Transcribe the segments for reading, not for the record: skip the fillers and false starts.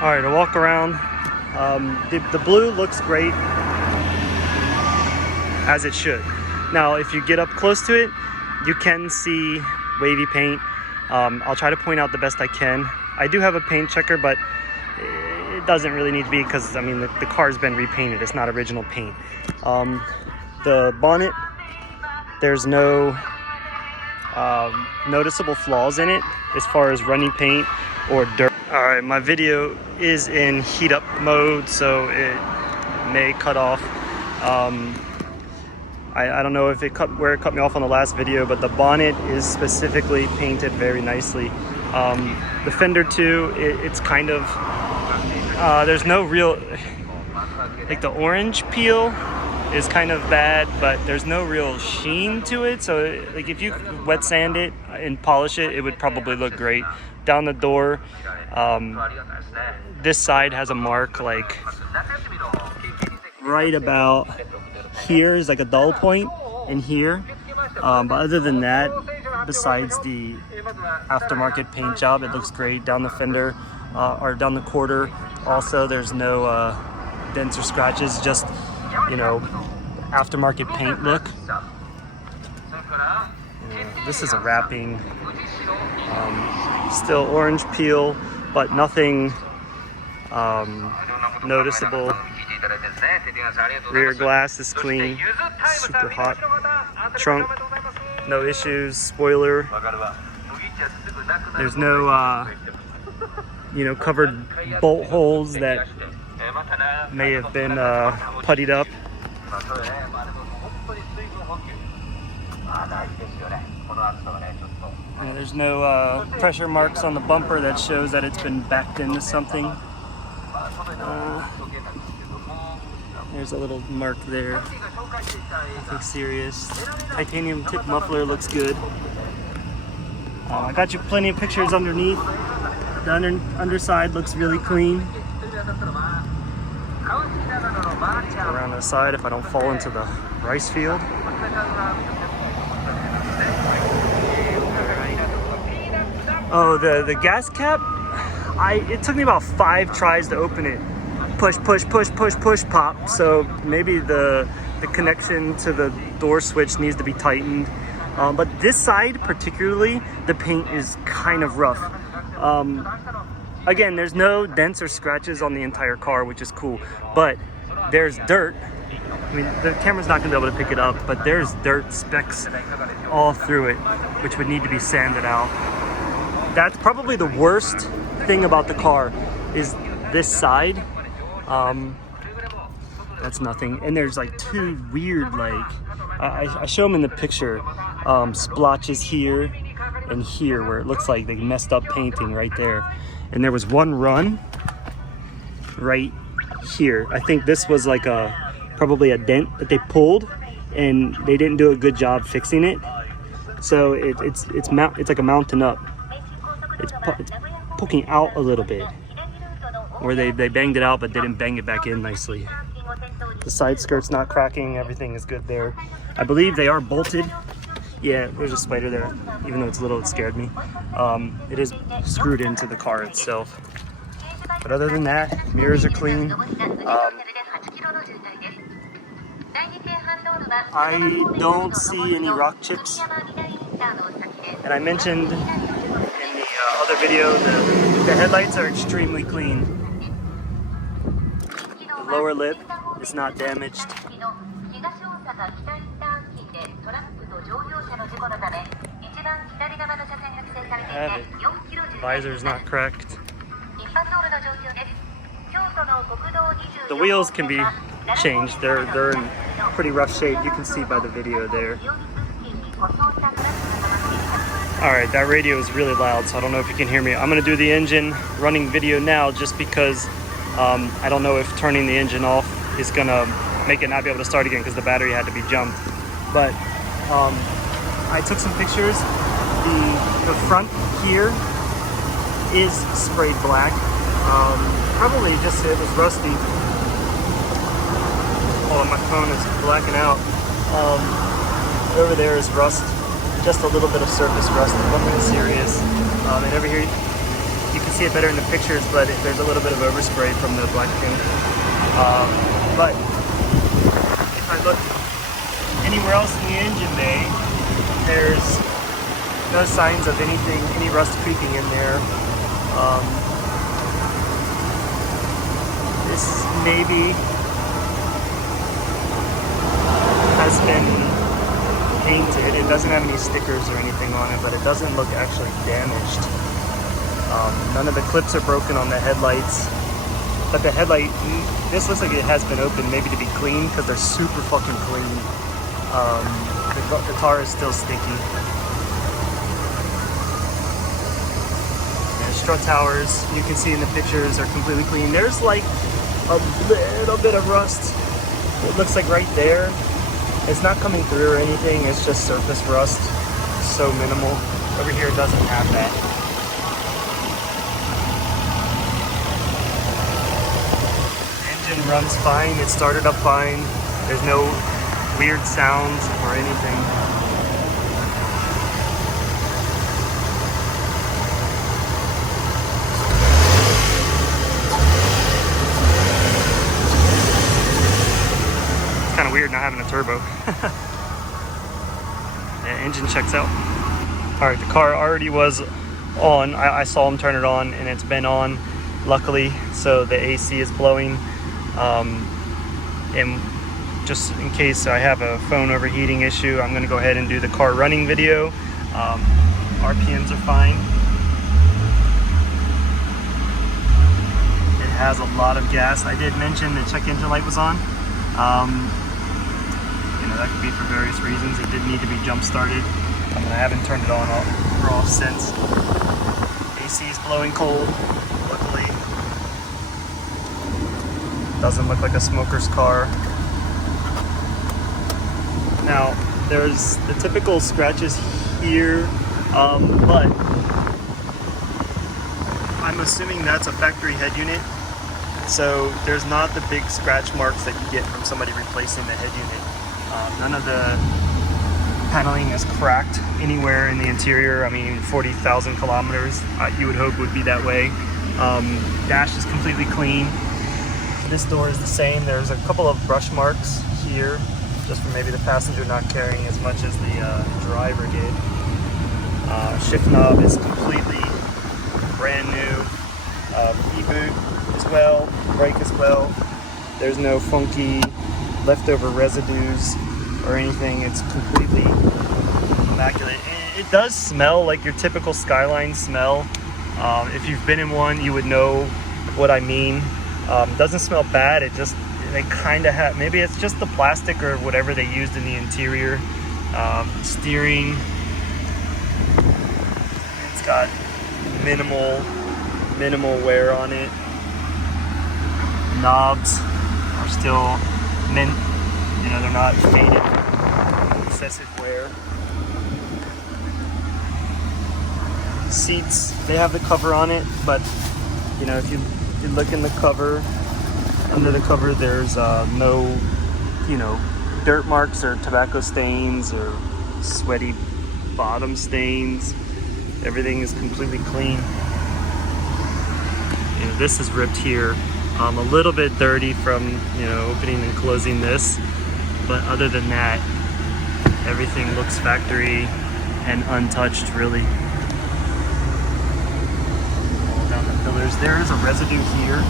All right, to walk around, the blue looks great, as it should. Now, if you get up close to it, you can see wavy paint. I'll try to point out the best I can. I do have a paint checker, but it doesn't really need to be because, I mean, the car's been repainted. It's not original paint. The bonnet, there's no noticeable flaws in it as far as running paint or dirt. All right, my video is in heat up mode, so it may cut off. I don't know if it where it cut me off on the last video, but the bonnet is specifically painted very nicely. The fender too, it's kind of, there's no real, like the orange peel is kind of bad, but there's no real sheen to it. So like if you wet sand it and polish it, it would probably look great. Down the door, this side has a mark like right about here is like a dull point in here. But other than that, besides the aftermarket paint job, it looks great. Down the fender or down the quarter also, there's no dents or scratches, just, you know, aftermarket paint look. This is a wrapping, still orange peel, but nothing noticeable. Rear glass is clean, super hot. Trunk, no issues. Spoiler, there's no you know, covered bolt holes that may have been puttied up. And there's no pressure marks on the bumper that shows that it's been backed into something. There's a little mark there. Nothing serious. Titanium tip muffler looks good. I got you plenty of pictures underneath. The underside looks really clean. Around the side if I don't fall into the rice field. Oh, the gas cap, it took me about 5 tries to open it. Push, push, push, push, push, pop. So maybe the connection to the door switch needs to be tightened. But this side particularly, the paint is kind of rough. Again, there's no dents or scratches on the entire car, which is cool. But there's dirt. I mean, the camera's not gonna be able to pick it up, but there's dirt specks all through it, which would need to be sanded out. That's probably the worst thing about the car, is this side. That's nothing. And there's like 2 weird, like, I show them in the picture, splotches here and here where it looks like they messed up painting right there. And there was one run right here. I think this was like probably a dent that they pulled and they didn't do a good job fixing it. So it's like a mountain up. It's poking out a little bit, where they banged it out but didn't bang it back in nicely. The side skirt's not cracking, everything is good there. I believe they are bolted. Yeah, there's a spider there, even though it's little, it scared me. It is screwed into the car itself. But other than that, mirrors are clean. I don't see any rock chips. And I mentioned in the other video, the headlights are extremely clean. The lower lip is not damaged. Have it. Visor's not cracked. The wheels can be changed. They're in pretty rough shape. You can see by the video there. Alright, that radio is really loud, so I don't know if you can hear me. I'm going to do the engine running video now just because I don't know if turning the engine off is going to make it not be able to start again because the battery had to be jumped. But I took some pictures. The front here is sprayed black. Probably just it was rusty. Oh, my phone is blacking out. Over there is rust. Just a little bit of surface rust, nothing serious. And over here, you can see see it better in the pictures, but there's a little bit of overspray from the black paint. But if I look anywhere else in the engine bay, there's no signs of anything, any rust creeping in there. This maybe has been painted. It doesn't have any stickers or anything on it, but it doesn't look actually damaged. None of the clips are broken on the headlights, but the headlight, this looks like it has been opened maybe to be clean, because they're super fucking clean. The tar is still sticky. The strut towers, you can see in the pictures, are completely clean. There's like a little bit of rust, it looks like right there. It's not coming through or anything, it's just surface rust, so minimal. Over here it doesn't have that. Engine runs fine, it started up fine. There's no weird sounds or anything. It's kind of weird not having a turbo. Yeah, engine checks out. Alright, the car already was on. I saw him turn it on, and it's been on, luckily, so the AC is blowing. And just in case I have a phone overheating issue, I'm going to go ahead and do the car running video. RPMs are fine. It has a lot of gas. I did mention the check engine light was on. You know, that could be for various reasons. It did need to be jump started. I haven't turned it on or off since. AC is blowing cold, luckily. Doesn't look like a smoker's car. Now, there's the typical scratches here, but I'm assuming that's a factory head unit. So there's not the big scratch marks that you get from somebody replacing the head unit. None of the paneling is cracked anywhere in the interior. I mean, 40,000 kilometers, you would hope would be that way. Dash is completely clean. This door is the same. There's a couple of brush marks here, just for maybe the passenger not carrying as much as the driver did. Shift knob is completely brand new. E-boot as well, brake as well. There's no funky leftover residues or anything. It's completely immaculate. It does smell like your typical Skyline smell. If you've been in one, you would know what I mean. Doesn't smell bad. It just, they kind of have, maybe it's just the plastic or whatever they used in the interior. Steering, it's got minimal wear on it. Knobs are still mint, you know, they're not faded, excessive wear. Seats, they have the cover on it, but you know, if you look in the cover, under the cover, there's no, you know, dirt marks or tobacco stains or sweaty bottom stains. Everything is completely clean. You know, this is ripped here. A little bit dirty from, you know, opening and closing this, but other than that, everything looks factory and untouched, really. All down the pillars. There is a residue here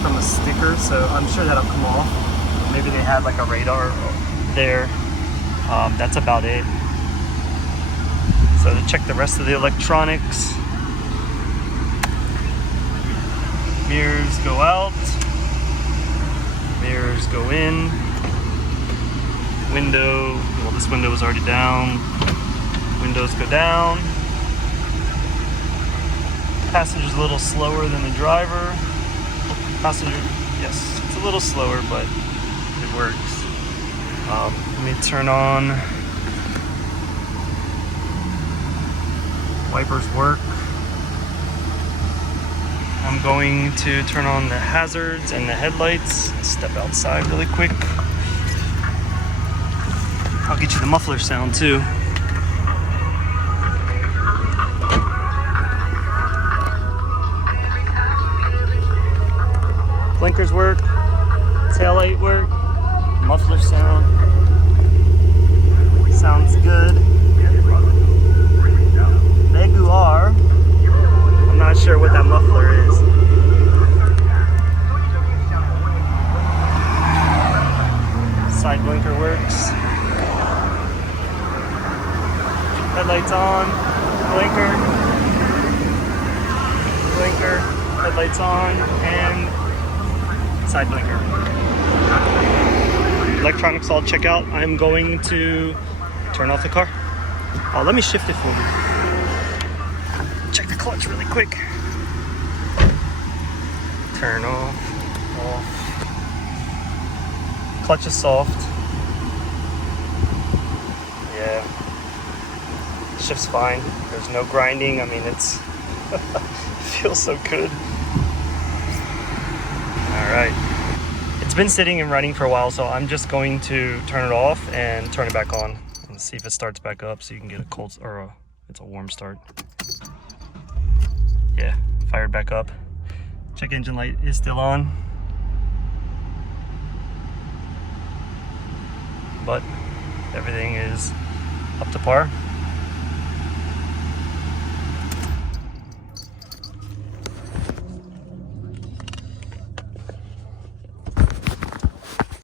from a sticker, so I'm sure that'll come off. Maybe they had like a radar there. That's about it. So to check the rest of the electronics, mirrors go out, mirrors go in, window, well, this window was already down, windows go down. Passenger's a little slower than the driver. Passenger, yes, it's a little slower, but it works. Let me turn on, wipers work. I'm going to turn on the hazards and the headlights. Step outside really quick. I'll get you the muffler sound too. blinkers work, taillight work, muffler sound. Sounds good. Meguar. I'm not sure what that muffler is. Side blinker works. Headlights on. Blinker. Blinker. Headlights on. And side blinker. Electronics all check out. I'm going to turn off the car. Let me shift it for you. Check the clutch really quick. Turn off. Clutch is soft. Yeah. Shift's fine. There's no grinding. I mean, it feels so good. All right. It's been sitting and running for a while, so I'm just going to turn it off and turn it back on and see if it starts back up so you can get a cold, or it's a warm start. Yeah, fired back up. Check engine light is still on. But everything is up to par.